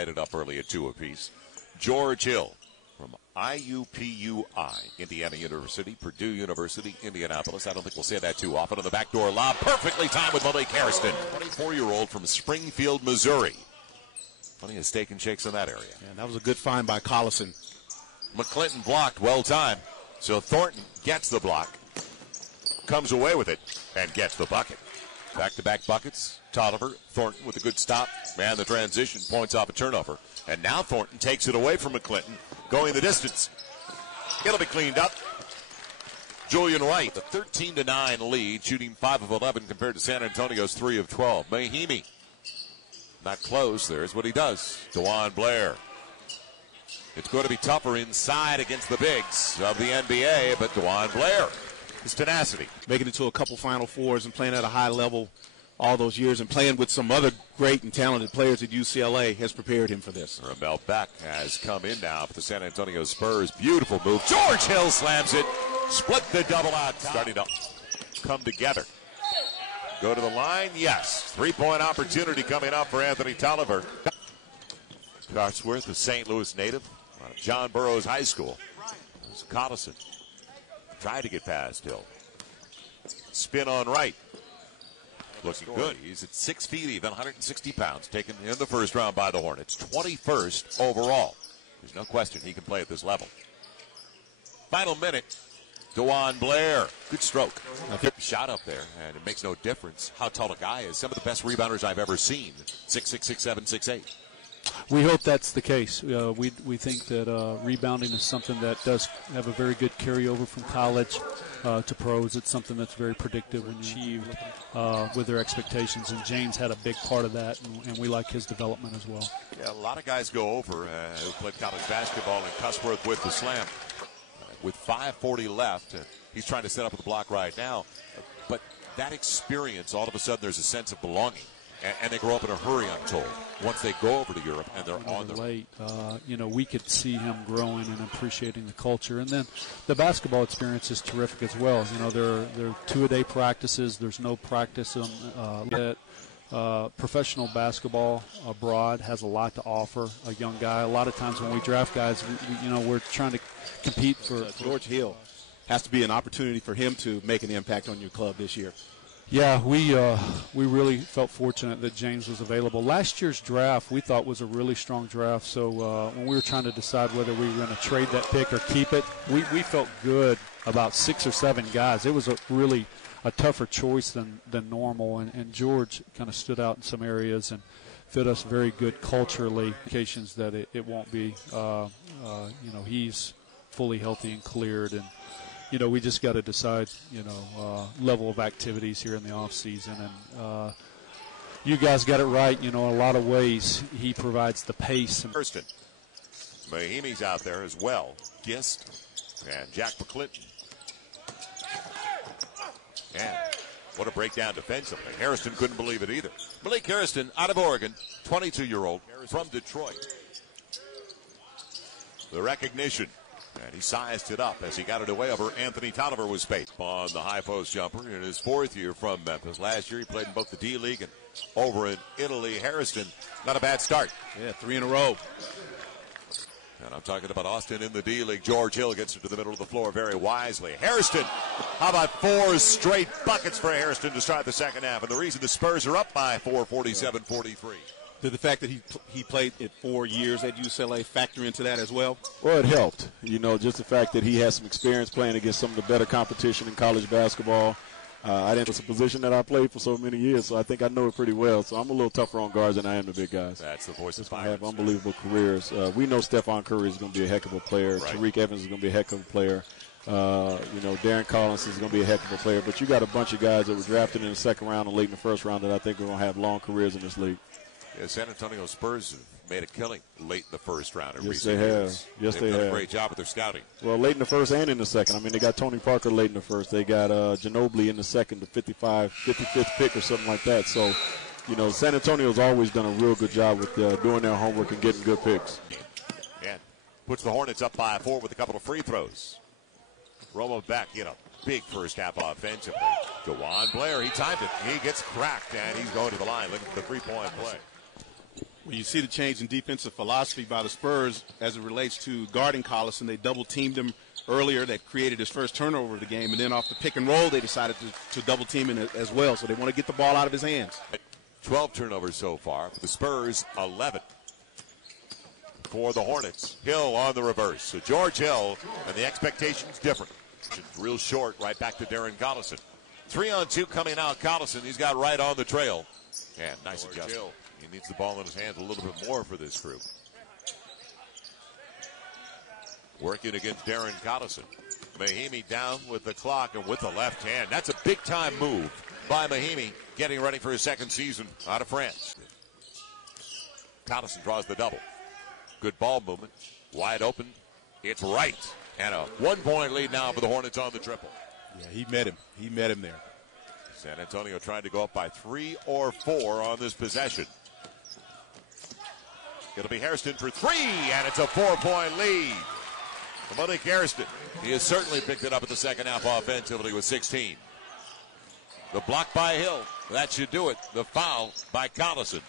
Tied it up early at 2 apiece. George Hill from IUPUI, Indiana University, Purdue University, Indianapolis. I don't think we'll say that too often. On the backdoor lob, perfectly timed with Malik Hairston, 24-year-old from Springfield, Missouri. Plenty of steak and shakes in that area. And that was a good find by Collison. McClinton blocked, well timed. So Thornton gets the block, comes away with it, and gets the bucket. Back-to-back buckets. Tolliver, Thornton with a good stop. Man, the transition points off a turnover. And now Thornton takes it away from McClinton, going the distance. It'll be cleaned up. Julian White, the 13-9 lead, shooting 5 of 11 compared to San Antonio's 3 of 12. Mahimi, not close. There's what he does. DeJuan Blair. It's going to be tougher inside against the bigs of the NBA, but DeJuan Blair, his tenacity. Making it to a couple Final Fours and playing at a high level all those years and playing with some other great and talented players at UCLA has prepared him for this. Ramel Beck has come in now for the San Antonio Spurs. Beautiful move. George Hill slams it. Split the double out. Starting to come together. Go to the line? Yes. Three-point opportunity coming up for Anthony Tolliver. Carsworth, a St. Louis native, out of John Burroughs High School. There's Collison. Tried to get past Hill. Spin on right. Looking good. He's at 6 feet even, 160 pounds, taken in the first round by the Hornets. 21st overall. There's no question he can play at this level. Final minute. DeJuan Blair. Good stroke. Shot up there, and it makes no difference how tall a guy is. Some of the best rebounders I've ever seen. 6'6", 6'7", 6'8". We hope that's the case. We think that rebounding is something that does have a very good carryover from college to pros. It's something that's very predictive when achieved with their expectations, and James had a big part of that, and we like his development as well. Yeah, a lot of guys go over who played college basketball, and Cusworth with the slam. With 5:40 left, he's trying to set up with the block right now. But that experience, all of a sudden there's a sense of belonging. And they grow up in a hurry, I'm told, once they go over to Europe and they're on the late. We could see him growing and appreciating the culture. And then the basketball experience is terrific as well. There are 2-a-day practices. There's no practice on professional basketball abroad has a lot to offer a young guy. A lot of times when we draft guys, we're trying to compete for. George Hill has to be an opportunity for him to make an impact on your club this year. Yeah, we really felt fortunate that James was available. Last year's draft we thought was a really strong draft, so when we were trying to decide whether we were going to trade that pick or keep it, we felt good about 6 or 7 guys. It was really a tougher choice than normal, and George kind of stood out in some areas and fit us very good culturally. Indications that it won't be, he's fully healthy and cleared, and we just got to decide, level of activities here in the off season, and you guys got it right. In a lot of ways, he provides the pace. Hurston. Mahimi's out there as well. Gist and Jack McClinton. And what a breakdown defensively. Hairston couldn't believe it either. Malik Hairston out of Oregon, 22-year-old from Detroit. The recognition. And he sized it up as he got it away over Anthony Tolliver was faced on the high post jumper in his 4th year from Memphis. Last year he played in both the D-League and over in Italy. Hairston, not a bad start. Yeah, 3 in a row. And I'm talking about Austin in the D-League. George Hill gets it to the middle of the floor very wisely. Hairston, how about 4 straight buckets for Hairston to start the second half? And the reason the Spurs are up by 4, 47-43. Did the fact that he played it 4 years at UCLA factor into that as well? Well, it helped. Just the fact that he has some experience playing against some of the better competition in college basketball. It's a position that I played for so many years, so I think I know it pretty well. So I'm a little tougher on guards than I am the big guys. That's the voice of fire. Have unbelievable careers. We know Stephon Curry is going to be a heck of a player. Right. Tariq Evans is going to be a heck of a player. Darren Collins is going to be a heck of a player. But you got a bunch of guys that were drafted in the second round and late in the first round that I think are going to have long careers in this league. Yeah, San Antonio Spurs have made a killing late in the first round. Yes, they have. Yes, they have. They've done a great job with their scouting. Well, late in the first and in the second. They got Tony Parker late in the first. They got Ginobili in the second, the 55th pick or something like that. So, San Antonio's always done a real good job with doing their homework and getting good picks. And puts the Hornets up by 4 with a couple of free throws. Romo back, big first half offensively. DeJuan Blair, he timed it. He gets cracked, and he's going to the line looking for the 3-point play. Well, you see the change in defensive philosophy by the Spurs as it relates to guarding Collison. They double-teamed him earlier. That created his first turnover of the game. And then off the pick and roll, they decided to double-team him as well. So they want to get the ball out of his hands. 12 turnovers so far. For the Spurs, 11. For the Hornets, Hill on the reverse. So George Hill, and the expectation's different. Real short, right back to Darren Collison. 3-on-2 coming out. Collison, he's got right on the trail. And nice adjustment. Hill. He needs the ball in his hands a little bit more for this group. Working against Darren Collison. Mahimi down with the clock and with the left hand. That's a big-time move by Mahimi, getting ready for his second season out of France. Collison draws the double. Good ball movement. Wide open. It's right. And a 1-point lead now for the Hornets on the triple. Yeah, he met him. He met him there. San Antonio trying to go up by 3 or 4 on this possession. It'll be Hairston for 3, and it's a 4-point lead. Malik Hairston, he has certainly picked it up in the second half offensively with 16. The block by Hill, that should do it. The foul by Collison.